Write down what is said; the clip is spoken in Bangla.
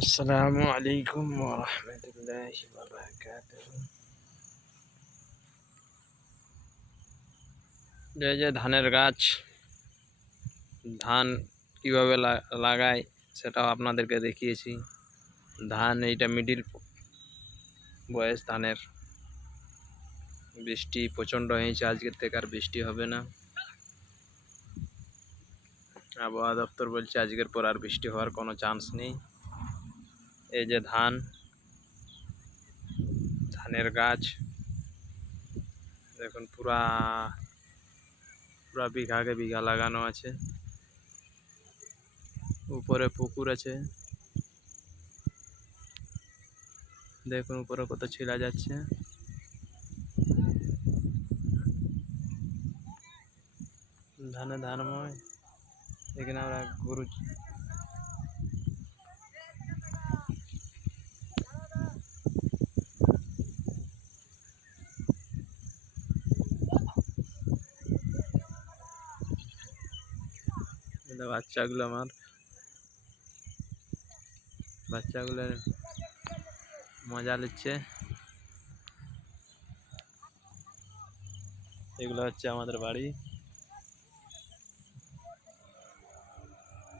আসসালামু আলাইকুম ওয়া রাহমাতুল্লাহি ওয়া বারাকাতুহু। এই যে ধানের গাছ, ধান কিভাবে লাগায় সেটাও আপনাদেরকে দেখিয়েছি। ধান এইটা মিডিল বয়স ধানের। বৃষ্টি প্রচণ্ড হয়েছে, আজকের থেকে আর বৃষ্টি হবে না। আবহাওয়া দপ্তর বলছে আজকের পর আর বৃষ্টি হওয়ার কোনো চান্স নেই। এই যে ধানের গাছ দেখুন, পুরা বিঘাকে বিঘা লাগানো আছে। উপরে পুকুর আছে, দেখুন উপরে কত ছিলা যাচ্ছে। ধানময় এখানে আমরা গরু বাচ্চাগুলো মজা নিচ্ছে। এগুলো হচ্ছে আমাদের বাড়ি।